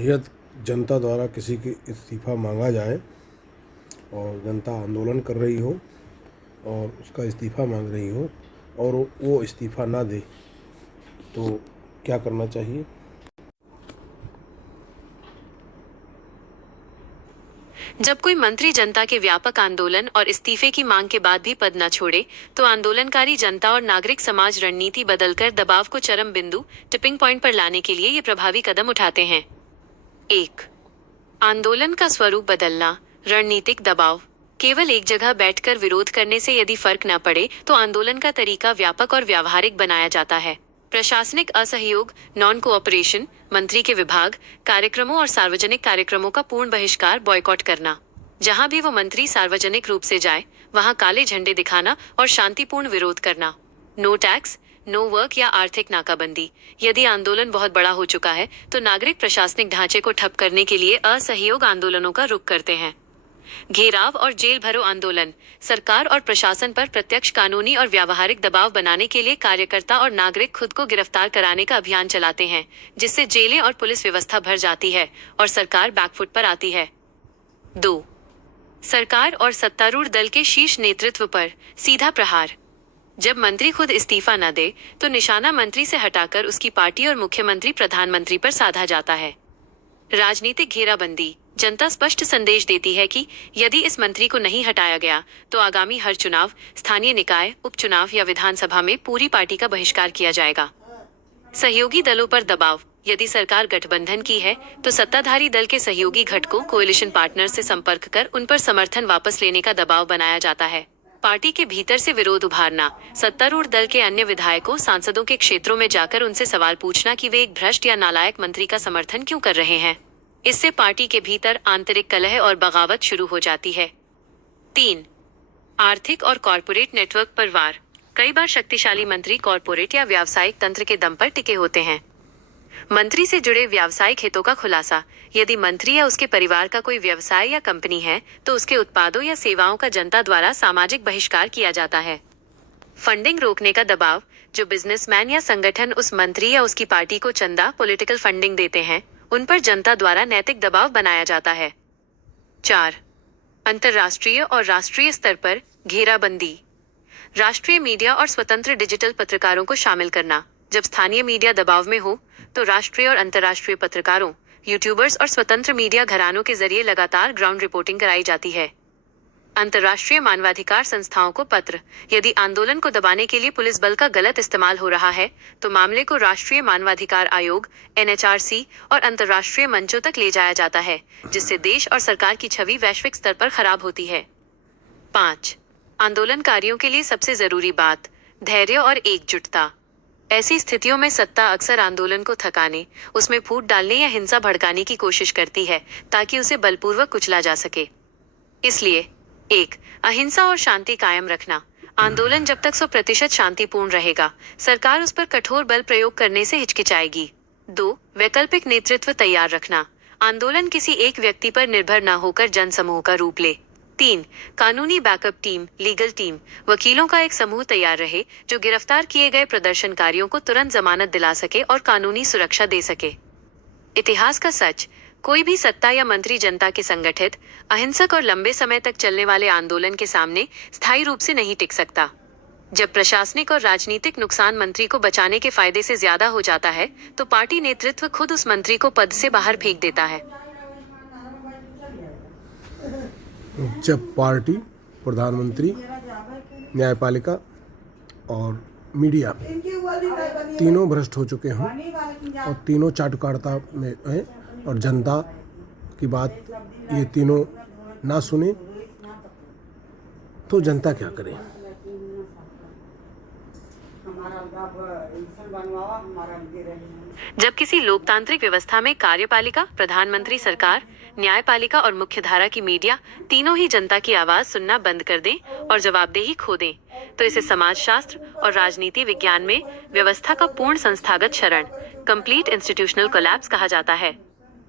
यदि जनता द्वारा किसी की इस्तीफ़ा मांगा जाए और जनता आंदोलन कर रही हो और उसका इस्तीफ़ा मांग रही हो और वो इस्तीफ़ा ना दे तो क्या करना चाहिए? जब कोई मंत्री जनता के व्यापक आंदोलन और इस्तीफे की मांग के बाद भी पद न छोड़े, तो आंदोलनकारी जनता और नागरिक समाज रणनीति बदलकर दबाव को चरम बिंदु टिपिंग पॉइंट पर लाने के लिए ये प्रभावी कदम उठाते हैं। 1. आंदोलन का स्वरूप बदलना। रणनीतिक दबाव। केवल एक जगह बैठकर विरोध करने से यदि फर्क न पड़े तो आंदोलन का तरीका व्यापक और व्यावहारिक बनाया जाता है। प्रशासनिक असहयोग, नॉन कोऑपरेशन, मंत्री के विभाग, कार्यक्रमों और सार्वजनिक कार्यक्रमों का पूर्ण बहिष्कार, बॉयकॉट करना। जहां भी वो मंत्री सार्वजनिक रूप से जाए, वहां काले झंडे दिखाना और शांतिपूर्ण विरोध करना। नो टैक्स, नो वर्क या आर्थिक नाकाबंदी। यदि आंदोलन बहुत बड़ा हो चुका है तो नागरिक प्रशासनिक ढांचे को ठप करने के लिए असहयोग आंदोलनों का रुख करते हैं। घेराव और जेल भरो आंदोलन। सरकार और प्रशासन पर प्रत्यक्ष कानूनी और व्यावहारिक दबाव बनाने के लिए कार्यकर्ता और नागरिक खुद को गिरफ्तार कराने का अभियान चलाते हैं, जिससे जेलें और पुलिस व्यवस्था भर जाती है और सरकार बैकफुट पर आती है। 2. सरकार और सत्तारूढ़ दल के शीर्ष नेतृत्व पर सीधा प्रहार। जब मंत्री खुद इस्तीफा न दे तो निशाना मंत्री से हटाकर उसकी पार्टी और मुख्यमंत्री प्रधानमंत्री पर साधा जाता है। राजनीतिक घेराबंदी। जनता स्पष्ट संदेश देती है कि यदि इस मंत्री को नहीं हटाया गया तो आगामी हर चुनाव, स्थानीय निकाय, उपचुनाव या विधानसभा में पूरी पार्टी का बहिष्कार किया जाएगा। सहयोगी दलों पर दबाव। यदि सरकार गठबंधन की है तो सत्ताधारी दल के सहयोगी घटकों, कोएलिशन पार्टनर से संपर्क कर उन पर समर्थन वापस लेने का दबाव बनाया जाता है। पार्टी के भीतर से विरोध उभारना। सत्तारूढ़ दल के अन्य विधायकों, सांसदों के क्षेत्रों में जाकर उनसे सवाल पूछना कि वे एक भ्रष्ट या नालायक मंत्री का समर्थन क्यों कर रहे हैं। इससे पार्टी के भीतर आंतरिक कलह और बगावत शुरू हो जाती है। 3. आर्थिक और कॉरपोरेट नेटवर्क पर वार। कई बार शक्तिशाली मंत्री कॉरपोरेट या व्यावसायिक तंत्र के दम पर टिके होते हैं। मंत्री से जुड़े व्यावसायिक हितों का खुलासा। यदि मंत्री या उसके परिवार का कोई व्यवसाय या कंपनी है तो उसके उत्पादों या सेवाओं का जनता द्वारा सामाजिक बहिष्कार किया जाता है। फंडिंग रोकने का दबाव। जो बिजनेसमैन या संगठन उस मंत्री या उसकी पार्टी को चंदा, पॉलिटिकल फंडिंग देते हैं, उन पर जनता द्वारा नैतिक दबाव बनाया जाता है। 4. अंतर्राष्ट्रीय और राष्ट्रीय स्तर पर घेराबंदी। राष्ट्रीय मीडिया और स्वतंत्र डिजिटल पत्रकारों को शामिल करना। जब स्थानीय मीडिया दबाव में हो तो राष्ट्रीय और अंतर्राष्ट्रीय पत्रकारों, यूट्यूबर्स और स्वतंत्र मीडिया घरानों के जरिए लगातार ग्राउंड रिपोर्टिंग कराई जाती है। अंतर्राष्ट्रीय मानवाधिकार संस्थाओं को पत्र। यदि आंदोलन को दबाने के लिए पुलिस बल का गलत इस्तेमाल हो रहा है तो मामले को राष्ट्रीय मानवाधिकार आयोग (NHRC) और अंतर्राष्ट्रीय मंचों तक ले जाया जाता है, जिससे देश और सरकार की छवि वैश्विक स्तर पर खराब होती है। 5. आंदोलनकारियों के लिए सबसे जरूरी बात, धैर्य और एकजुटता। ऐसी स्थितियों में सत्ता अक्सर आंदोलन को थकाने, उसमें फूट डालने या हिंसा भड़काने की कोशिश करती है ताकि उसे बलपूर्वक कुचला जा सके। इसलिए 1. अहिंसा और शांति कायम रखना। आंदोलन जब तक 100% शांतिपूर्ण रहेगा, सरकार उस पर कठोर बल प्रयोग करने से हिचकिचाएगी। 2. वैकल्पिक नेतृत्व तैयार रखना। आंदोलन किसी एक व्यक्ति पर निर्भर न होकर जनसमूह का रूप ले। 3. कानूनी बैकअप टीम, लीगल टीम। वकीलों का एक समूह तैयार रहे जो गिरफ्तार किए गए प्रदर्शनकारियों को तुरंत जमानत दिला सके और कानूनी सुरक्षा दे सके। इतिहास का सच। कोई भी सत्ता या मंत्री जनता के संगठित, अहिंसक और लंबे समय तक चलने वाले आंदोलन के सामने स्थायी रूप से नहीं टिक सकता। जब प्रशासनिक और राजनीतिक नुकसान मंत्री को बचाने के फायदे से ज्यादा हो जाता है तो पार्टी नेतृत्व खुद उस मंत्री को पद से बाहर फेंक देता है। जब पार्टी, प्रधानमंत्री, न्यायपालिका और मीडिया तीनों भ्रष्ट हो चुके हों और तीनों चाटुकारिता में हैं और जनता की बात ये तीनों ना सुने तो जनता क्या करे? जब किसी लोकतांत्रिक व्यवस्था में कार्यपालिका, प्रधानमंत्री, सरकार, न्यायपालिका और मुख्यधारा की मीडिया तीनों ही जनता की आवाज सुनना बंद कर दें और जवाबदेही खो दें, तो इसे समाजशास्त्र और राजनीति विज्ञान में व्यवस्था का पूर्ण संस्थागत क्षरण, कंप्लीट इंस्टीट्यूशनल कोलैप्स कहा जाता है।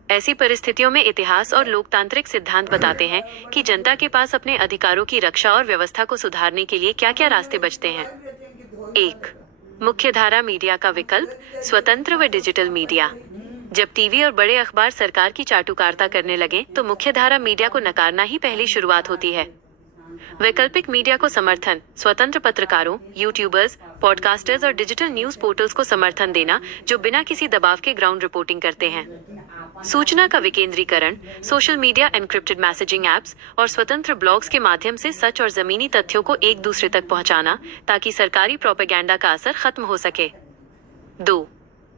ऐसी परिस्थितियों में इतिहास और लोकतांत्रिक सिद्धांत बताते हैं कि जनता के पास अपने अधिकारों की रक्षा और व्यवस्था को सुधारने के लिए क्या क्या रास्ते बचते हैं। 1. मुख्यधारा मीडिया का विकल्प, स्वतंत्र व डिजिटल मीडिया। जब टीवी और बड़े अखबार सरकार की चाटुकारिता करने लगे तो मुख्यधारा मीडिया को नकारना ही पहली शुरुआत होती है। वैकल्पिक मीडिया को समर्थन, स्वतंत्र पत्रकारों, यूट्यूबर्स, पॉडकास्टर्स और डिजिटल न्यूज पोर्टल्स को समर्थन देना जो बिना किसी दबाव के ग्राउंड रिपोर्टिंग करते हैं। सूचना का विकेंद्रीकरण, social media, encrypted messaging apps और स्वतंत्र ब्लॉग्स के माध्यम से सच और जमीनी तथ्यों को एक दूसरे तक पहुंचाना ताकि सरकारी प्रोपेगेंडा का असर खत्म हो सके। 2.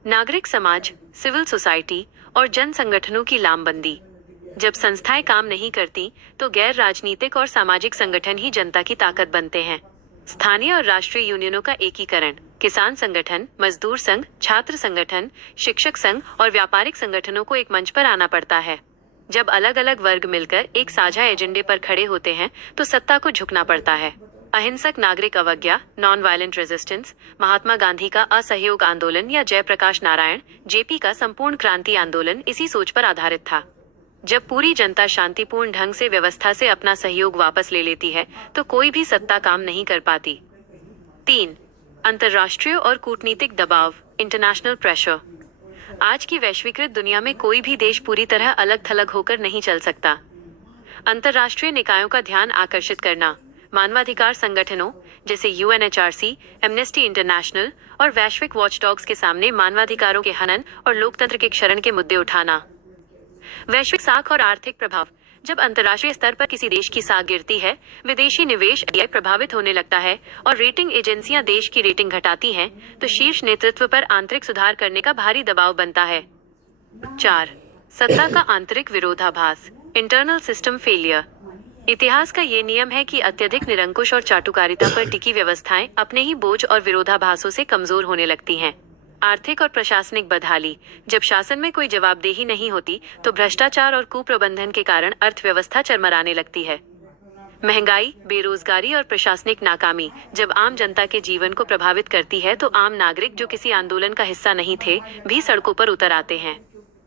नागरिक समाज, सिविल सोसाइटी और जन संगठनों की लामबंदी। जब संस्थाएं काम नहीं करती तो गैर राजनीतिक और सामाजिक संगठन ही जनता की ताकत बनते हैं। स्थानीय और राष्ट्रीय यूनियनों का एकीकरण, किसान संगठन, मजदूर संघ, छात्र संगठन, शिक्षक संघ और व्यापारिक संगठनों को एक मंच पर आना पड़ता है। जब अलग अलग वर्ग मिलकर एक साझा एजेंडे पर खड़े होते हैं तो सत्ता को झुकना पड़ता है। अहिंसक नागरिक अवज्ञा, non violent resistance, Mahatma Gandhi का असहयोग आंदोलन या जयप्रकाश नारायण जेपी का संपूर्ण क्रांति आंदोलन इसी सोच पर आधारित था। जब पूरी जनता शांतिपूर्ण ढंग से व्यवस्था से अपना सहयोग वापस ले लेती है तो कोई भी सत्ता काम नहीं कर पाती। 3. अंतर्राष्ट्रीय और कूटनीतिक दबाव, इंटरनेशनल प्रेशर। आज की वैश्वीकृत दुनिया में कोई भी देश पूरी तरह अलग थलग होकर नहीं चल सकता। अंतर्राष्ट्रीय निकायों का ध्यान आकर्षित करना, मानवाधिकार संगठनों जैसे UNHRC, एमनेस्टी इंटरनेशनल और वैश्विक वॉचडॉग्स के सामने मानवाधिकारों के हनन और लोकतंत्र के क्षरण के मुद्दे उठाना। वैश्विक साख और आर्थिक प्रभाव। जब अंतर्राष्ट्रीय स्तर पर किसी देश की साख गिरती है, विदेशी निवेश प्रभावित होने लगता है और रेटिंग एजेंसियां देश की रेटिंग घटाती हैं, तो शीर्ष नेतृत्व पर आंतरिक सुधार करने का भारी दबाव बनता है। 4. सत्ता का आंतरिक विरोधाभास, इंटरनल सिस्टम फेलियर। इतिहास का ये नियम है कि अत्यधिक निरंकुश और चाटुकारिता पर टिकी व्यवस्थाएं अपने ही बोझ और विरोधाभासों से कमजोर होने लगती हैं। आर्थिक और प्रशासनिक बदहाली। जब शासन में कोई जवाबदेही नहीं होती तो भ्रष्टाचार और कुप्रबंधन के कारण अर्थव्यवस्था चरमराने लगती है। महंगाई, बेरोजगारी और प्रशासनिक नाकामी जब आम जनता के जीवन को प्रभावित करती है तो आम नागरिक जो किसी आंदोलन का हिस्सा नहीं थे भी सड़कों पर उतर आते हैं।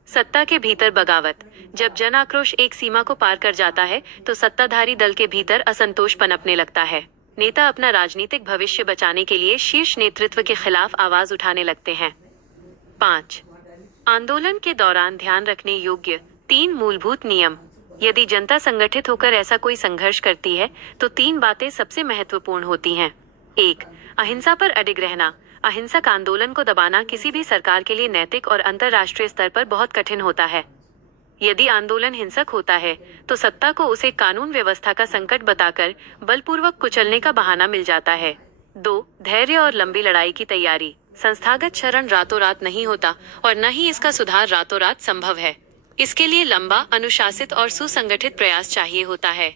सत्ता के भीतर बगावत। जब जन आक्रोश एक सीमा को पार कर जाता है तो सत्ताधारी दल के भीतर असंतोष पनपने लगता है। नेता अपना राजनीतिक भविष्य बचाने के लिए शीर्ष नेतृत्व के खिलाफ आवाज उठाने लगते हैं। 5. आंदोलन के दौरान ध्यान रखने योग्य 3 मूलभूत नियम। यदि जनता संगठित होकर ऐसा कोई संघर्ष करती है तो 3 बातें सबसे महत्वपूर्ण होती हैं। 1. अहिंसा पर अडिग रहना। अहिंसक आंदोलन को दबाना किसी भी सरकार के लिए नैतिक और अंतर्राष्ट्रीय स्तर पर बहुत कठिन होता है। यदि आंदोलन हिंसक होता है तो सत्ता को उसे कानून व्यवस्था का संकट बताकर बलपूर्वक कुचलने का बहाना मिल जाता है। 2. धैर्य और लंबी लड़ाई की तैयारी। संस्थागत क्षरण रातों रात नहीं होता और न ही इसका सुधार रातों रात संभव है। इसके लिए लंबा, अनुशासित और सुसंगठित प्रयास चाहिए होता है।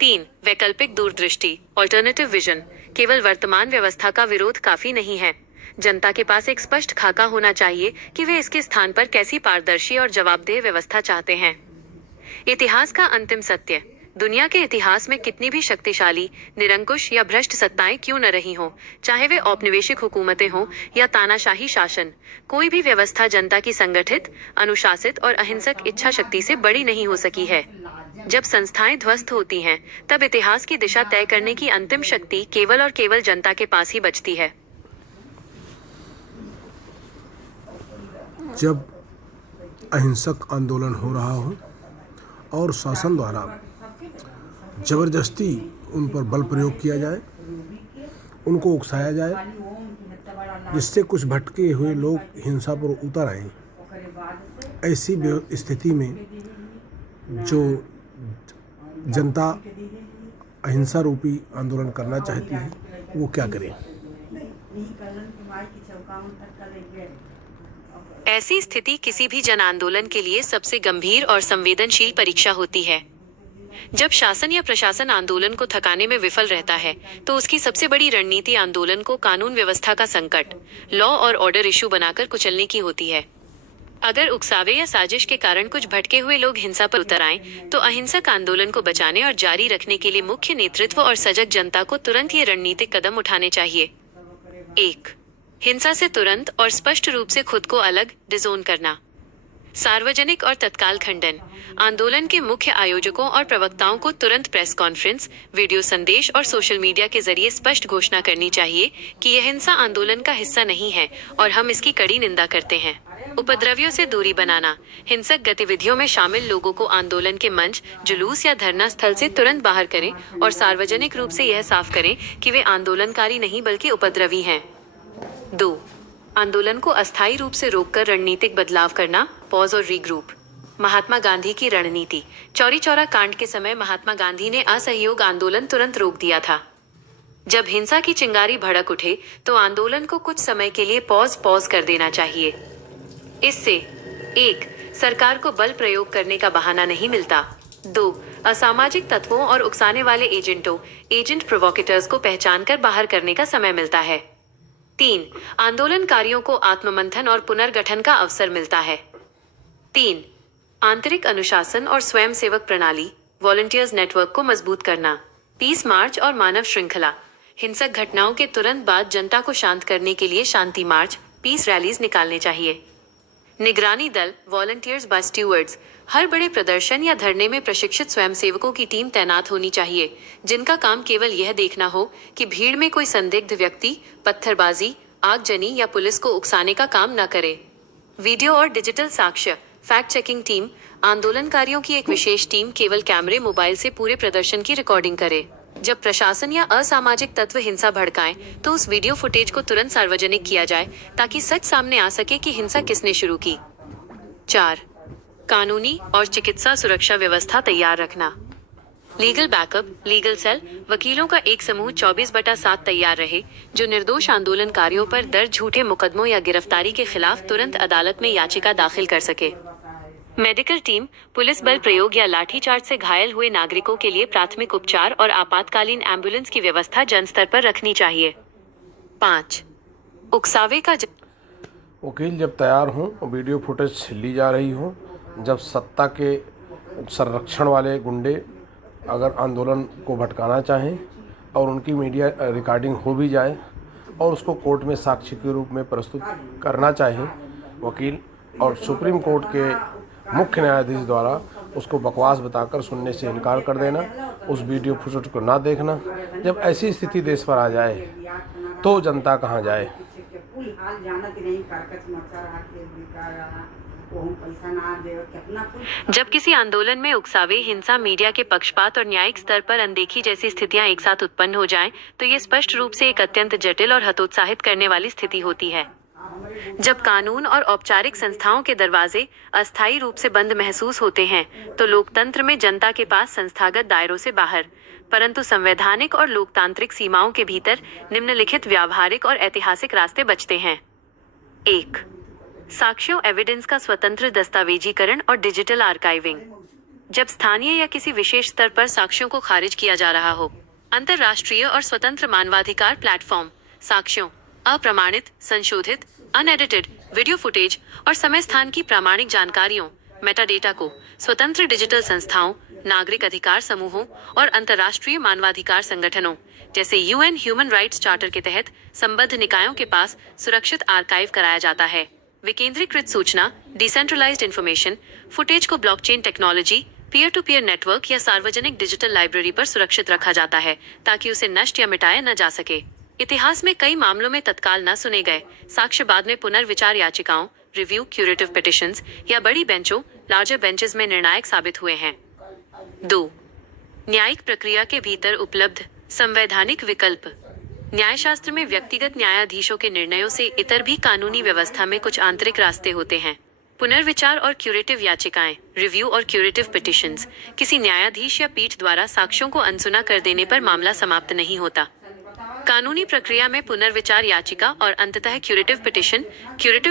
3. वैकल्पिक दूरदृष्टि, ऑल्टरनेटिव विजन। केवल वर्तमान व्यवस्था का विरोध काफी नहीं है। जनता के पास एक स्पष्ट खाका होना चाहिए कि वे इसके स्थान पर कैसी पारदर्शी और जवाबदेह व्यवस्था चाहते हैं। इतिहास का अंतिम सत्य। दुनिया के इतिहास में कितनी भी शक्तिशाली, निरंकुश या भ्रष्ट सत्ताएं क्यों न रही हों, चाहे वे औपनिवेशिक हुकूमतें हों या तानाशाही शासन, कोई भी व्यवस्था जनता की संगठित, अनुशासित और अहिंसक इच्छा शक्ति से बड़ी नहीं हो सकी है। जब संस्थाएं ध्वस्त होती हैं, तब इतिहास की दिशा तय करने की अंतिम शक्ति केवल और केवल जनता के पास ही बचती है। जब अहिंसक आंदोलन हो रहा हो और शासन द्वारा जबरदस्ती उन पर बल प्रयोग किया जाए, उनको उकसाया जाए, जिससे कुछ भटके हुए लोग हिंसा पर उतर आएं, ऐसी स्थिति में जो जनता अहिंसा रूपी आंदोलन करना चाहती है वो क्या करें? ऐसी स्थिति किसी भी जन आंदोलन के लिए सबसे गंभीर और संवेदनशील परीक्षा होती है। जब शासन या प्रशासन आंदोलन को थकाने में विफल रहता है तो उसकी सबसे बड़ी रणनीति आंदोलन को कानून व्यवस्था का संकट, लॉ और ऑर्डर इशू बनाकर कुचलने की होती है। अगर उकसावे या साजिश के कारण कुछ भटके हुए लोग हिंसा पर उतर आएं, तो अहिंसक आंदोलन को बचाने और जारी रखने के लिए मुख्य नेतृत्व और सजग जनता को तुरंत ये रणनीतिक कदम उठाने चाहिए। 1. हिंसा से तुरंत और स्पष्ट रूप से खुद को अलग डिजोन करना। सार्वजनिक और तत्काल खंडन। आंदोलन के मुख्य आयोजकों और प्रवक्ताओं को तुरंत प्रेस कॉन्फ्रेंस, वीडियो संदेश और सोशल मीडिया के जरिए स्पष्ट घोषणा करनी चाहिए कि यह हिंसा आंदोलन का हिस्सा नहीं है और हम इसकी कड़ी निंदा करते हैं। उपद्रवियों से दूरी बनाना, हिंसक गतिविधियों में शामिल लोगों को आंदोलन के मंच, जुलूस या धरना स्थल से तुरंत बाहर करें और सार्वजनिक रूप से यह साफ करें कि वे आंदोलनकारी नहीं बल्कि उपद्रवी हैं। 2. आंदोलन को अस्थायी रूप से रोककर रणनीतिक बदलाव करना, पॉज और रीग्रुप। महात्मा गांधी की रणनीति। चौरी चौरा कांड के समय महात्मा गांधी ने असहयोग आंदोलन तुरंत रोक दिया था। जब हिंसा की चिंगारी भड़क उठे तो आंदोलन को कुछ समय के लिए पॉज कर देना चाहिए। इससे 1. सरकार को बल प्रयोग करने का बहाना नहीं मिलता। 2. असामाजिक तत्वों और उकसाने वाले एजेंट प्रोवोकेटर्स को पहचानकर बाहर करने का समय मिलता है। 3. आंदोलनकारियों को आत्ममंथन और पुनर्गठन का अवसर मिलता है। 3. आंतरिक अनुशासन और स्वयंसेवक प्रणाली, वॉलंटियर्स नेटवर्क को मजबूत करना। पीस मार्च और मानव श्रृंखला। हिंसक घटनाओं के तुरंत बाद जनता को शांत करने के लिए शांति मार्च, पीस रैलीज निकालने चाहिए। निगरानी दल, वॉलंटियर्स बाय स्टूवर्ड्स। हर बड़े प्रदर्शन या धरने में प्रशिक्षित स्वयंसेवकों की टीम तैनात होनी चाहिए, जिनका काम केवल यह देखना हो कि भीड़ में कोई संदिग्ध व्यक्ति पत्थरबाजी, आगजनी या पुलिस को उकसाने का काम न करे। वीडियो और डिजिटल साक्ष्य, फैक्ट चेकिंग टीम। आंदोलनकारियों की एक विशेष टीम केवल कैमरे, मोबाइल से पूरे प्रदर्शन की रिकॉर्डिंग करे। जब प्रशासन या असामाजिक तत्व हिंसा भड़काएं, तो उस वीडियो फुटेज को तुरंत सार्वजनिक किया जाए ताकि सच सामने आ सके कि हिंसा किसने शुरू की। 4. कानूनी और चिकित्सा सुरक्षा व्यवस्था तैयार रखना। Legal backup, legal cell. वकीलों का एक समूह 24/7 तैयार रहे, जो निर्दोष आंदोलनकारियों पर दर्ज झूठे मुकदमों या गिरफ्तारी के खिलाफ तुरंत अदालत में याचिका दाखिल कर सके। मेडिकल टीम, पुलिस बल प्रयोग या लाठीचार्ज से घायल हुए नागरिकों के लिए प्राथमिक उपचार और आपातकालीन एम्बुलेंस की व्यवस्था जन स्तर पर रखनी चाहिए। 5. उकसावे का वकील जब तैयार हों और वीडियो फुटेज ली जा रही हो, जब सत्ता के संरक्षण वाले गुंडे अगर आंदोलन को भटकाना चाहें और उनकी मीडिया रिकॉर्डिंग हो भी जाए और उसको कोर्ट में साक्षी के रूप में प्रस्तुत करना चाहें, वकील और सुप्रीम कोर्ट के मुख्य न्यायाधीश द्वारा उसको बकवास बताकर सुनने से इनकार कर देना, उस वीडियो फुटेज को ना देखना। जब ऐसी स्थिति देश पर आ जाए तो जनता कहाँ जाए। जब किसी आंदोलन में उकसावे, हिंसा, मीडिया के पक्षपात और न्यायिक स्तर पर अनदेखी जैसी स्थितियां एक साथ उत्पन्न हो जाएं, तो ये स्पष्ट रूप से एक अत्यंत जटिल और हतोत्साहित करने वाली स्थिति होती है। जब कानून और औपचारिक संस्थाओं के दरवाजे अस्थायी रूप से बंद महसूस होते हैं, तो लोकतंत्र में जनता के पास संस्थागत दायरों से बाहर, परंतु संवैधानिक और लोकतांत्रिक सीमाओं के भीतर निम्नलिखित व्यावहारिक और ऐतिहासिक रास्ते बचते हैं। 1. साक्ष्यों, एविडेंस का स्वतंत्र दस्तावेजीकरण और डिजिटल आर्काइविंग। जब स्थानीय या किसी विशेष स्तर पर साक्ष्यों को खारिज किया जा रहा हो, अंतर्राष्ट्रीय और स्वतंत्र मानवाधिकार प्लेटफॉर्म साक्ष्यों, अप्रमाणित, संशोधित, अनएडिटेड वीडियो फुटेज और समय स्थान की प्रामाणिक जानकारियों, मेटाडेटा को स्वतंत्र डिजिटल संस्थाओं, नागरिक अधिकार समूहों और अंतर्राष्ट्रीय मानवाधिकार संगठनों जैसे UN ह्यूमन राइट्स चार्टर के तहत संबद्ध निकायों के पास सुरक्षित आर्काइव कराया जाता है। विकेंद्रीकृत सूचना, डिसेंट्रलाइज्ड इंफॉर्मेशन फुटेज को blockchain technology, peer to peer network या सार्वजनिक डिजिटल लाइब्रेरी पर सुरक्षित रखा जाता है ताकि उसे नष्ट या मिटाया न जा सके। इतिहास में कई मामलों में तत्काल न सुने गए साक्ष्य बाद में पुनर्विचार याचिकाओं, रिव्यू, क्यूरेटिव पिटिशंस या बड़ी बेंचों, लार्जर बेंचेस में निर्णायक साबित हुए हैं। 2. न्यायिक प्रक्रिया के भीतर उपलब्ध संवैधानिक विकल्प। न्यायशास्त्र में व्यक्तिगत न्यायाधीशों के निर्णयों से इतर भी कानूनी व्यवस्था में कुछ आंतरिक रास्ते होते हैं। पुनर्विचार और क्यूरेटिव याचिकाएं, रिव्यू और क्यूरेटिव पिटिशंस। किसी न्यायाधीश या पीठ द्वारा साक्ष्यों को अनसुना कर देने पर मामला समाप्त नहीं होता। कानूनी प्रक्रिया में पुनर्विचार याचिका और अंततः क्यूरेटिव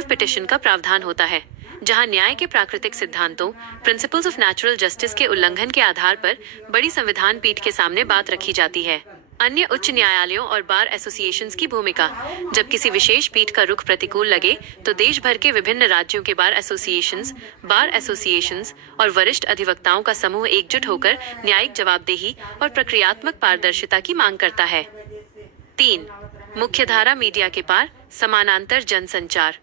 पिटिशन का प्रावधान होता है, जहां न्याय के प्राकृतिक सिद्धांतों, प्रिंसिपल्स ऑफ नेचुरल जस्टिस के उल्लंघन के आधार पर बड़ी संविधान पीठ के सामने बात रखी जाती है। अन्य उच्च न्यायालयों और बार एसोसिएशंस की भूमिका। जब किसी विशेष पीठ का रुख प्रतिकूल लगे, तो देश भर के विभिन्न राज्यों के बार एसोसिएशंस और वरिष्ठ अधिवक्ताओं का समूह एकजुट होकर न्यायिक जवाबदेही और प्रक्रियात्मक पारदर्शिता की मांग करता है। 3. मुख्यधारा मीडिया के पार समानांतर जनसंचार।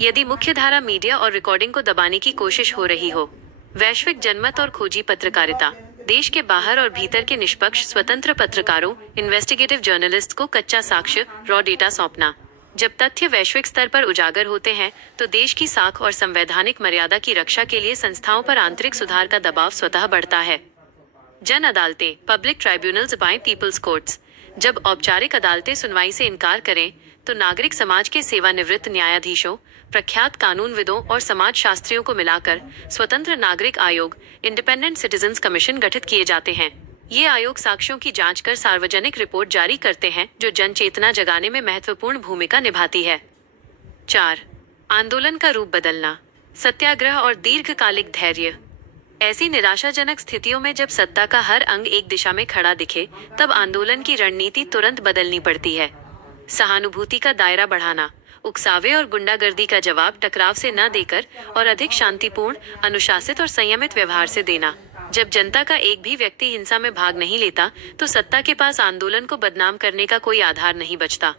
यदि मुख्यधारा मीडिया और रिकॉर्डिंग को दबाने की कोशिश हो रही हो, वैश्विक जनमत और खोजी पत्रकारिता, देश के बाहर और भीतर के निष्पक्ष स्वतंत्र पत्रकारों, इन्वेस्टिगेटिव जर्नलिस्ट को कच्चा साक्ष्य, रॉ डेटा सौंपना। जब तथ्य वैश्विक स्तर पर उजागर होते हैं तो देश की साख और संवैधानिक मर्यादा की रक्षा के लिए संस्थाओं पर आंतरिक सुधार का दबाव स्वतः बढ़ता है। जन अदालतें, public tribunals by people's courts. जब औपचारिक अदालतें सुनवाई से इनकार करें तो नागरिक समाज के सेवानिवृत्त न्यायाधीशों, प्रख्यात कानूनविदों और समाज शास्त्रियों को मिलाकर स्वतंत्र नागरिक आयोग, इंडिपेंडेंट सिटीजन्स कमीशन गठित किए जाते हैं। ये आयोग साक्ष्यों की जांच कर सार्वजनिक रिपोर्ट जारी करते हैं जो जन चेतना जगाने में महत्वपूर्ण भूमिका निभाती है। 4. आंदोलन का रूप बदलना, सत्याग्रह और दीर्घकालिक धैर्य। ऐसी निराशाजनक स्थितियों में जब सत्ता का हर अंग एक दिशा में खड़ा दिखे तब आंदोलन की रणनीति तुरंत बदलनी पड़ती है। सहानुभूति का दायरा बढ़ाना, उकसावे और गुंडागर्दी का जवाब टकराव से न देकर और अधिक शांतिपूर्ण, अनुशासित और संयमित व्यवहार से देना। जब जनता का एक भी व्यक्ति हिंसा में भाग नहीं लेता तो सत्ता के पास आंदोलन को बदनाम करने का कोई आधार नहीं बचता।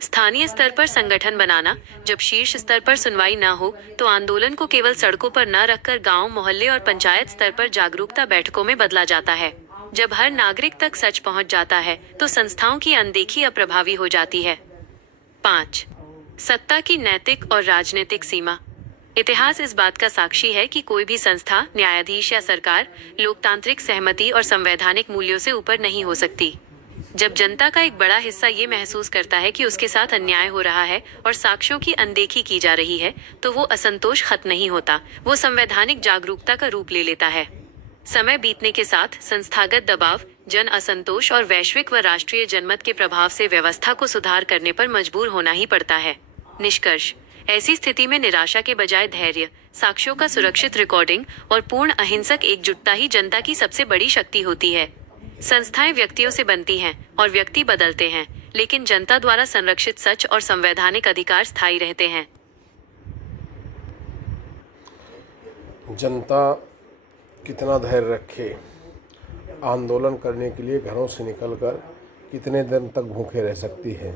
स्थानीय स्तर पर संगठन बनाना, जब शीर्ष स्तर पर सुनवाई न हो तो आंदोलन को केवल सड़कों पर न रखकर गांव, मोहल्ले और पंचायत स्तर पर जागरूकता बैठकों में बदला जाता है। जब हर नागरिक तक सच पहुंच जाता है तो संस्थाओं की अनदेखी अप्रभावी हो जाती है। 5. सत्ता की नैतिक और राजनीतिक सीमा। इतिहास इस बात का साक्षी है कि कोई भी संस्था, न्यायाधीश या सरकार लोकतांत्रिक सहमति और संवैधानिक मूल्यों से ऊपर नहीं हो सकती। जब जनता का एक बड़ा हिस्सा ये महसूस करता है कि उसके साथ अन्याय हो रहा है और साक्ष्यों की अनदेखी की जा रही है तो वो असंतोष खत्म नहीं होता, वो संवैधानिक जागरूकता का रूप ले लेता है। समय बीतने के साथ संस्थागत दबाव, जन असंतोष और वैश्विक व राष्ट्रीय जनमत के प्रभाव से व्यवस्था को सुधार करने पर मजबूर होना ही पड़ता है। निष्कर्ष, ऐसी स्थिति में निराशा के बजाय धैर्य, साक्ष्यों का सुरक्षित रिकॉर्डिंग और पूर्ण अहिंसक एकजुटता ही जनता की सबसे बड़ी शक्ति होती है। संस्थाएं व्यक्तियों से बनती हैं और व्यक्ति बदलते हैं, लेकिन जनता द्वारा संरक्षित सच और संवैधानिक अधिकार स्थायी रहते हैं। जनता कितना धैर्य रखे, आंदोलन करने के लिए घरों से निकलकर कितने दिन तक भूखे रह सकती है।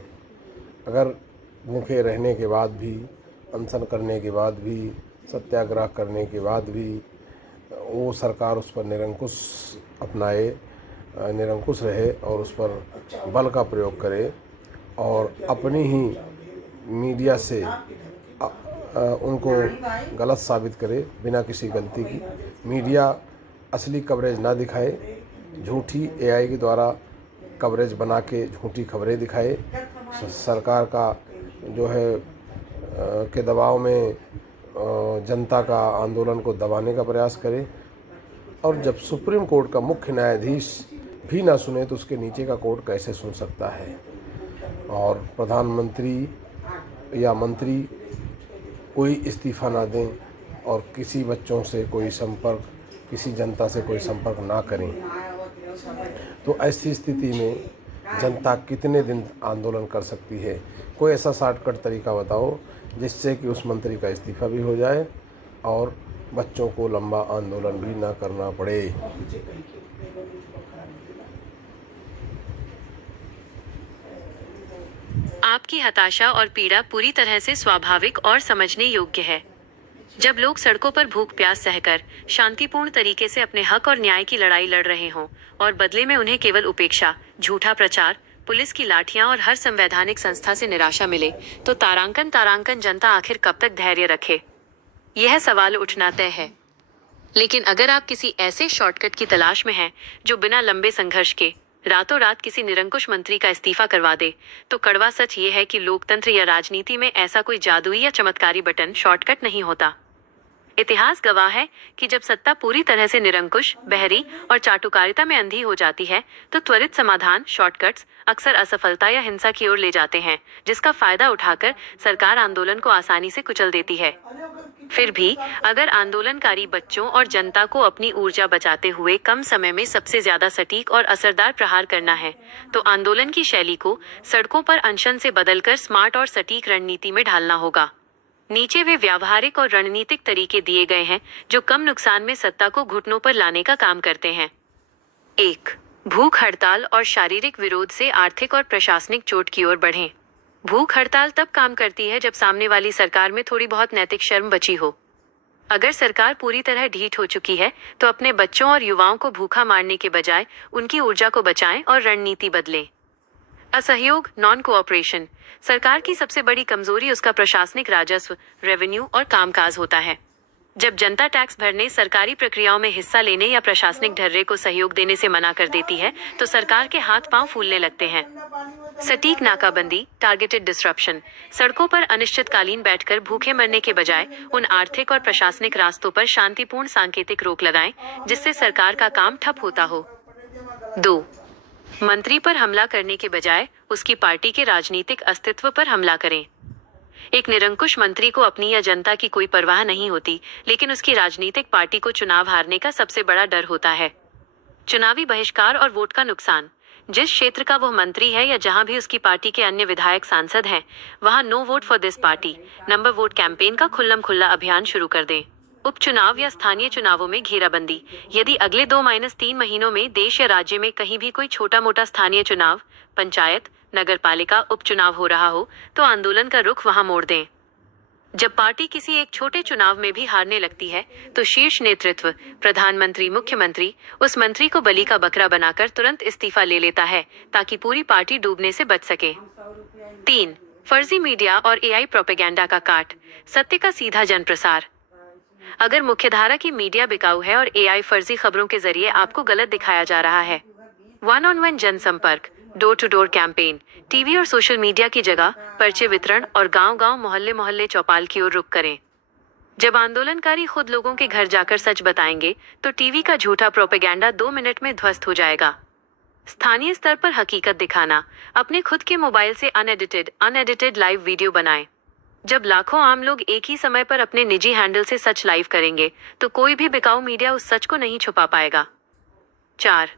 अगर भूखे रहने के बाद भी, अनशन करने के बाद भी, सत्याग्रह करने के बाद भी वो सरकार उस पर निरंकुश अपनाए, निरंकुश रहे और उस पर बल का प्रयोग करे और अपनी ही मीडिया से उनको गलत साबित करे बिना किसी गलती की, मीडिया असली कवरेज ना दिखाए, झूठी AI के द्वारा कवरेज बना के झूठी खबरें दिखाए, सरकार का जो है के दबाव में जनता का आंदोलन को दबाने का प्रयास करे और जब सुप्रीम कोर्ट का मुख्य न्यायाधीश भी ना सुने तो उसके नीचे का कोर्ट कैसे सुन सकता है। और प्रधानमंत्री या मंत्री कोई इस्तीफ़ा ना दें और किसी बच्चों से कोई संपर्क, किसी जनता से कोई संपर्क ना करें, तो ऐसी स्थिति में जनता कितने दिन आंदोलन कर सकती है। कोई ऐसा शॉर्टकट तरीका बताओ जिससे कि उस मंत्री का इस्तीफ़ा भी हो जाए और बच्चों को लंबा आंदोलन भी ना करना पड़े। आपकी हताशा और पीड़ा पूरी तरह से स्वाभाविक और समझने योग्य है। जब लोग सड़कों पर भूख प्यास सहकर शांतिपूर्ण तरीके से अपने हक और न्याय की लड़ाई लड़ रहे हों और बदले में उन्हें केवल उपेक्षा, झूठा प्रचार, पुलिस की लाठियां और हर संवैधानिक संस्था से निराशा मिले, तो तारांकन जनता आखिर कब तक धैर्य रखे? यह सवाल उठना तय है। लेकिन अगर आप किसी ऐसे शॉर्टकट की तलाश में हैं जो बिना लंबे संघर्ष के रातों रात किसी निरंकुश मंत्री का इस्तीफा करवा दे, तो कड़वा सच ये है कि लोकतंत्र या राजनीति में ऐसा कोई जादुई या चमत्कारी बटन, शॉर्टकट नहीं होता। इतिहास गवाह है कि जब सत्ता पूरी तरह से निरंकुश, बहरी और चाटुकारिता में अंधी हो जाती है तो त्वरित समाधान, शॉर्टकट्स अक्सर असफलता या हिंसा की ओर ले जाते हैं, जिसका फायदा उठाकर सरकार आंदोलन को आसानी से कुचल देती है। फिर भी अगर आंदोलनकारी बच्चों और जनता को अपनी ऊर्जा बचाते हुए कम समय में सबसे ज्यादा सटीक और असरदार प्रहार करना है, तो आंदोलन की शैली को सड़कों पर अनशन से बदलकर स्मार्ट और सटीक रणनीति में ढालना होगा। नीचे वे व्यावहारिक और रणनीतिक तरीके दिए गए हैं जो कम नुकसान में सत्ता को घुटनों पर लाने का काम करते हैं। 1. भूख हड़ताल और शारीरिक विरोध से आर्थिक और प्रशासनिक चोट की ओर बढ़ें। भूख हड़ताल तब काम करती है जब सामने वाली सरकार में थोड़ी बहुत नैतिक शर्म बची हो। अगर सरकार पूरी तरह ढीठ हो चुकी है तो अपने बच्चों और युवाओं को भूखा मारने के बजाय उनकी ऊर्जा को बचाएं और रणनीति बदलें। असहयोग, नॉन कोऑपरेशन। सरकार की सबसे बड़ी कमजोरी उसका प्रशासनिक राजस्व, रेवेन्यू और कामकाज होता है। जब जनता टैक्स भरने, सरकारी प्रक्रियाओं में हिस्सा लेने या प्रशासनिक ढर्रे को सहयोग देने से मना कर देती है, तो सरकार के हाथ पांव फूलने लगते हैं। सटीक नाकाबंदी, टारगेटेड डिसरप्शन। सड़कों पर अनिश्चितकालीन बैठकर भूखे मरने के बजाय उन आर्थिक और प्रशासनिक रास्तों पर शांतिपूर्ण सांकेतिक रोक लगाएं, जिससे सरकार का काम ठप होता हो। 2. मंत्री पर हमला करने के बजाय उसकी पार्टी के राजनीतिक अस्तित्व पर हमला करें। एक निरंकुश मंत्री को अपनी या जनता की कोई परवाह नहीं होती, लेकिन उसकी राजनीतिक पार्टी को चुनाव हारने का सबसे बड़ा डर होता है। चुनावी बहिष्कार और वोट का नुकसान। जिस क्षेत्र का वो मंत्री है या जहां भी उसकी पार्टी के अन्य विधायक सांसद हैं, वहां no vote for this party, number vote campaign का खुल्लम खुल्ला अभियान शुरू कर दें। उपचुनाव या स्थानीय चुनावों में घेराबंदी। यदि अगले 2-3 महीनों में देश या राज्य में कहीं भी कोई छोटा मोटा स्थानीय चुनाव, पंचायत, नगरपालिका उपचुनाव हो रहा हो, तो आंदोलन का रुख वहां मोड़ दें। जब पार्टी किसी एक छोटे चुनाव में भी हारने लगती है, तो शीर्ष नेतृत्व, प्रधानमंत्री, मुख्यमंत्री, उस मंत्री को बलि का बकरा बनाकर तुरंत इस्तीफा ले लेता है, ताकि पूरी पार्टी डूबने से बच सके। 3. फर्जी मीडिया और एआई प्रोपेगेंडा का काट। सत्य का सीधा जनप्रसार। अगर मुख्यधारा की मीडिया बिकाऊ है और एआई फर्जी खबरों के जरिए आपको गलत दिखाया जा रहा है, 1-on-1 जनसंपर्क, door to door campaign, TV और सोशल मीडिया की जगह पर्चे वितरण और गांव-गांव, मोहल्ले-मोहल्ले चौपाल की ओर रुख करें। जब आंदोलनकारी खुद लोगों के घर जाकर सच बताएंगे, तो टीवी का झूठा प्रोपेगेंडा 2 मिनट में ध्वस्त हो जाएगा। स्थानीय स्तर पर हकीकत दिखाना। अपने खुद के मोबाइल से अनएडिटेड लाइव वीडियो बनाएं। जब लाखों आम लोग एक ही समय पर अपने निजी हैंडल से सच लाइव करेंगे, तो कोई भी बिकाऊ मीडिया उस सच को नहीं छुपा पाएगा। 4.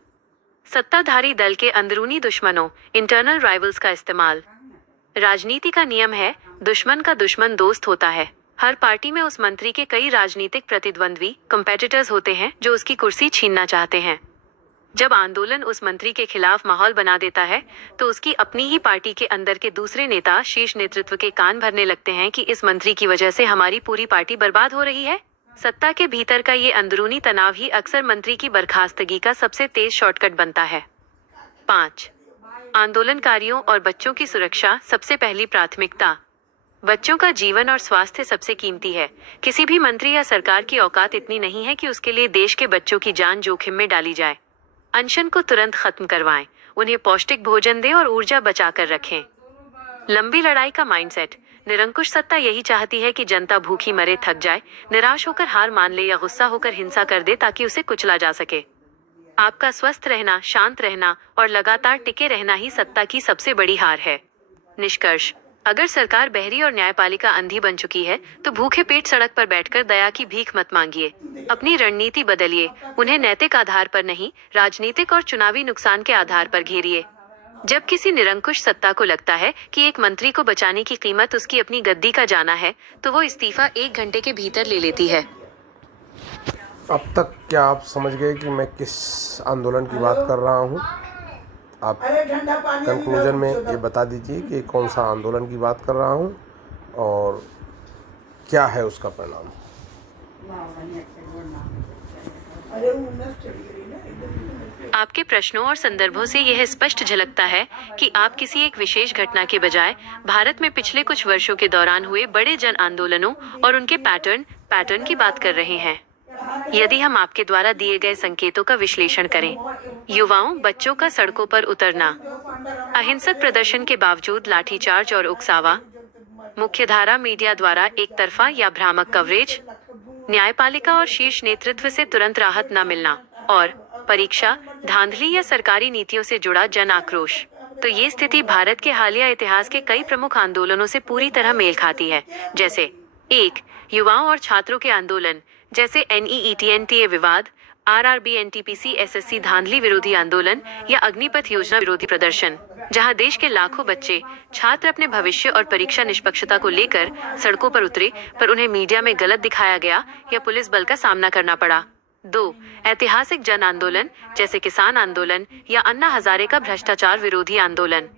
सत्ताधारी दल के अंदरूनी दुश्मनों, इंटरनल राइवल्स का इस्तेमाल। राजनीति का नियम है, दुश्मन का दुश्मन दोस्त होता है। हर पार्टी में उस मंत्री के कई राजनीतिक प्रतिद्वंद्वी, कंपेटिटर्स होते हैं, जो उसकी कुर्सी छीनना चाहते हैं। जब आंदोलन उस मंत्री के खिलाफ माहौल बना देता है, तो उसकी अपनी ही पार्टी के अंदर के दूसरे नेता शीर्ष नेतृत्व के कान भरने लगते हैं कि इस मंत्री की वजह से हमारी पूरी पार्टी बर्बाद हो रही है। सत्ता के भीतर का ये अंदरूनी तनाव ही अक्सर मंत्री की बर्खास्तगी का सबसे तेज शॉर्टकट बनता है। 5. आंदोलनकारियों और बच्चों की सुरक्षा सबसे पहली प्राथमिकता। बच्चों का जीवन और स्वास्थ्य सबसे कीमती है। किसी भी मंत्री या सरकार की औकात इतनी नहीं है कि उसके लिए देश के बच्चों की जान जोखिम में डाली जाए। अनशन को तुरंत खत्म करवाएं, उन्हें पौष्टिक भोजन दें और ऊर्जा बचा कर रखें। लंबी लड़ाई का माइंडसेट। निरंकुश सत्ता यही चाहती है कि जनता भूखी मरे, थक जाए, निराश होकर हार मान ले या गुस्सा होकर हिंसा कर दे, ताकि उसे कुचला जा सके। आपका स्वस्थ रहना, शांत रहना और लगातार टिके रहना ही सत्ता की सबसे बड़ी हार है। निष्कर्ष। अगर सरकार बहरी और न्यायपालिका अंधी बन चुकी है, तो भूखे पेट सड़क पर बैठकर दया की भीख मत मांगिए। अपनी रणनीति बदलिए, उन्हें नैतिक आधार पर नहीं, राजनीतिक और चुनावी नुकसान के आधार पर घेरिए। जब किसी निरंकुश सत्ता को लगता है कि एक मंत्री को बचाने की कीमत उसकी अपनी गद्दी का जाना है, तो वो इस्तीफा 1 घंटे के भीतर ले लेती है। अब तक क्या आप समझ गए कि मैं किस आंदोलन की बात कर रहा हूँ? आप कंक्लूजन में ये बता दीजिए कि कौन सा आंदोलन की बात कर रहा हूँ और क्या है उसका परिणाम। आपके प्रश्नों और संदर्भों से यह स्पष्ट झलकता है कि आप किसी एक विशेष घटना के बजाय भारत में पिछले कुछ वर्षों के दौरान हुए बड़े जन आंदोलनों और उनके पैटर्न की बात कर रहे हैं। यदि हम आपके द्वारा दिए गए संकेतों का विश्लेषण करें, युवाओं, बच्चों का सड़कों पर उतरना, अहिंसक प्रदर्शन के बावजूद लाठीचार्ज और उकसावा, मुख्यधारा मीडिया द्वारा एक तरफा या भ्रामक कवरेज, न्यायपालिका और शीर्ष नेतृत्व से तुरंत राहत न मिलना, और परीक्षा, धांधली या सरकारी नीतियों से जुड़ा जन आक्रोश, तो ये स्थिति भारत के हालिया इतिहास के कई प्रमुख आंदोलनों से पूरी तरह मेल खाती है। जैसे 1. युवाओं और छात्रों के आंदोलन, जैसे NEET-NTA विवाद, RRB NTPC SSC धांधली विरोधी आंदोलन या अग्निपथ योजना विरोधी प्रदर्शन, जहां देश के लाखों बच्चे, छात्र अपने भविष्य और परीक्षा निष्पक्षता को लेकर सड़कों पर उतरे, पर उन्हें मीडिया में गलत दिखाया गया या पुलिस बल का सामना करना पड़ा। 2. ऐतिहासिक जन आंदोलन, जैसे किसान आंदोलन या अन्ना हजारे का भ्रष्टाचार विरोधी आंदोलन,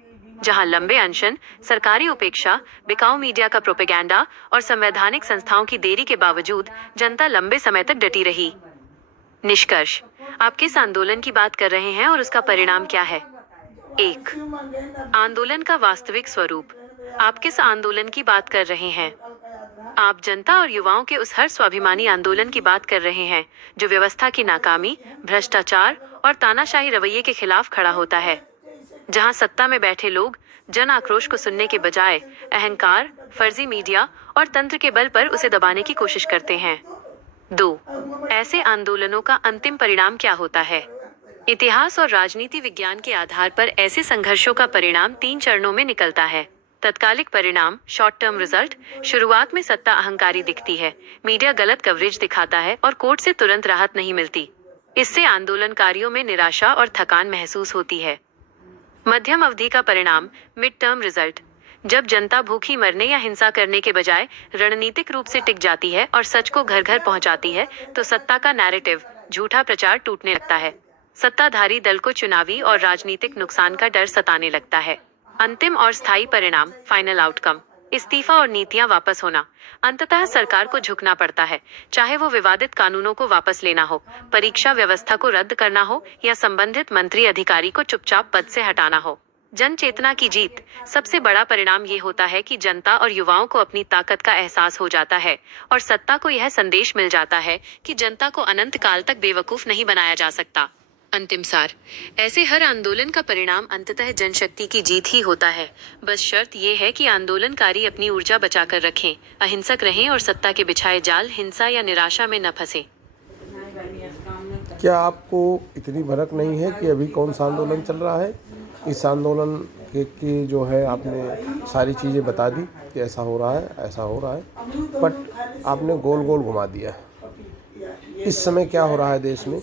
जहां लंबे अनशन, सरकारी उपेक्षा, बिकाऊ मीडिया का प्रोपेगेंडा और संवैधानिक संस्थाओं की देरी के बावजूद जनता लंबे समय तक डटी रही। निष्कर्ष। आप किस आंदोलन की बात कर रहे हैं और उसका परिणाम क्या है? एक, आंदोलन का वास्तविक स्वरूप। आप किस आंदोलन की बात कर रहे हैं? आप जनता और युवाओं के उस हर स्वाभिमानी आंदोलन की बात कर रहे हैं जो व्यवस्था की नाकामी, भ्रष्टाचार और तानाशाही रवैये के खिलाफ खड़ा होता है, जहां सत्ता में बैठे लोग जन आक्रोश को सुनने के बजाय अहंकार, फर्जी मीडिया और तंत्र के बल पर उसे दबाने की कोशिश करते हैं। 2. ऐसे आंदोलनों का अंतिम परिणाम क्या होता है? इतिहास और राजनीति विज्ञान के आधार पर ऐसे संघर्षों का परिणाम 3 चरणों में निकलता है। तत्कालिक परिणाम, शॉर्ट टर्म रिजल्ट। शुरुआत में सत्ता अहंकारी दिखती है, मीडिया गलत कवरेज दिखाता है और कोर्ट से तुरंत राहत नहीं मिलती। इससे आंदोलनकारियों में निराशा और थकान महसूस होती है। मध्यम अवधि का परिणाम, मिड टर्म रिजल्ट। जब जनता भूखी मरने या हिंसा करने के बजाय रणनीतिक रूप से टिक जाती है और सच को घर घर पहुंचाती है, तो सत्ता का नैरेटिव, झूठा प्रचार टूटने लगता है। सत्ताधारी दल को चुनावी और राजनीतिक नुकसान का डर सताने लगता है। अंतिम और स्थायी परिणाम, फाइनल आउटकम, इस्तीफा और नीतियां वापस होना। अंततः सरकार को झुकना पड़ता है, चाहे वो विवादित कानूनों को वापस लेना हो, परीक्षा व्यवस्था को रद्द करना हो या संबंधित मंत्री अधिकारी को चुपचाप पद से हटाना हो। जन चेतना की जीत। सबसे बड़ा परिणाम ये होता है कि जनता और युवाओं को अपनी ताकत का एहसास हो जाता है और सत्ता को यह संदेश मिल जाता है कि जनता को अनंत काल तक बेवकूफ नहीं बनाया जा सकता। अंतिम सार, ऐसे हर आंदोलन का परिणाम अंततः जनशक्ति की जीत ही होता है। बस शर्त यह है कि आंदोलनकारी अपनी ऊर्जा बचाकर रखें, अहिंसक रहें और सत्ता के बिछाए जाल, हिंसा या निराशा में न फंसे। क्या आपको इतनी भनक नहीं है कि अभी कौन सा आंदोलन चल रहा है? इस आंदोलन की जो है आपने सारी चीज़ें बता दी कि ऐसा हो रहा है, ऐसा हो रहा है, बट आपने गोल गोल घुमा दिया। इस समय क्या हो रहा है देश में,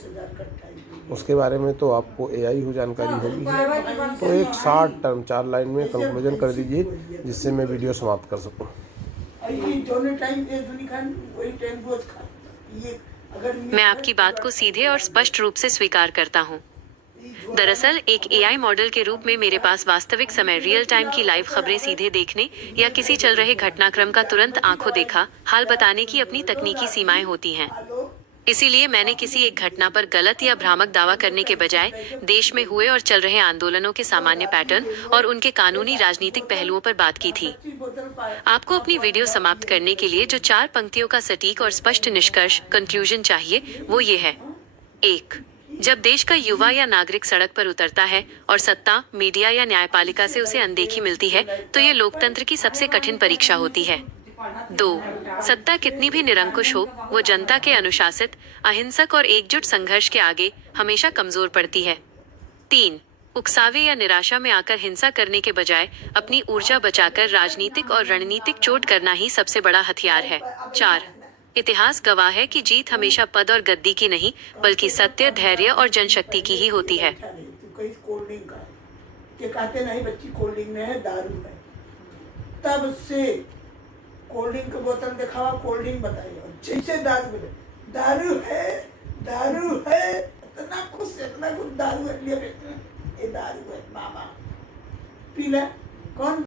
उसके बारे में तो आपको एआई हो जानकारी होगी है। तो एक शॉर्ट टर्म 4 लाइन में कंक्लूजन कर दीजिए, जिससे मैं वीडियो समाप्त कर सकूं। मैं आपकी बात को सीधे और स्पष्ट रूप से स्वीकार करता हूं। दरअसल एक एआई मॉडल के रूप में मेरे पास वास्तविक समय रियल टाइम की लाइव खबरें सीधे देखने या किसी चल रहे घटनाक्रम का तुरंत आंखों देखा हाल बताने की अपनी तकनीकी सीमाएं होती हैं। इसीलिए मैंने किसी एक घटना पर गलत या भ्रामक दावा करने के बजाय देश में हुए और चल रहे आंदोलनों के सामान्य पैटर्न और उनके कानूनी राजनीतिक पहलुओं पर बात की थी। आपको अपनी वीडियो समाप्त करने के लिए जो 4 पंक्तियों का सटीक और स्पष्ट निष्कर्ष, कंक्लूजन चाहिए, वो ये है। 1. जब देश का युवा या नागरिक सड़क पर उतरता है और सत्ता, मीडिया या न्यायपालिका से उसे अनदेखी मिलती है, तो ये लोकतंत्र की सबसे कठिन परीक्षा होती है। 2. सत्ता कितनी भी निरंकुश हो, वो जनता के अनुशासित, अहिंसक और एकजुट संघर्ष के आगे हमेशा कमजोर पड़ती है। 3. उकसावे या निराशा में आकर हिंसा करने के बजाय अपनी ऊर्जा बचाकर राजनीतिक और रणनीतिक चोट करना ही सबसे बड़ा हथियार है। 4. इतिहास गवाह है कि जीत हमेशा पद और गद्दी की नहीं, बल्कि सत्य, धैर्य और जनशक्ति की ही होती है। कहते नहीं बच्ची कोल्ड ड्रिंक में है, दारू है। तब से कोल्ड ड्रिंक का बोतल दिखावा, कोल्ड ड्रिंक बताइए, और जैसे दारू है, इतना खुश दारू है, ये दारू है, बाबा पी ले। कौन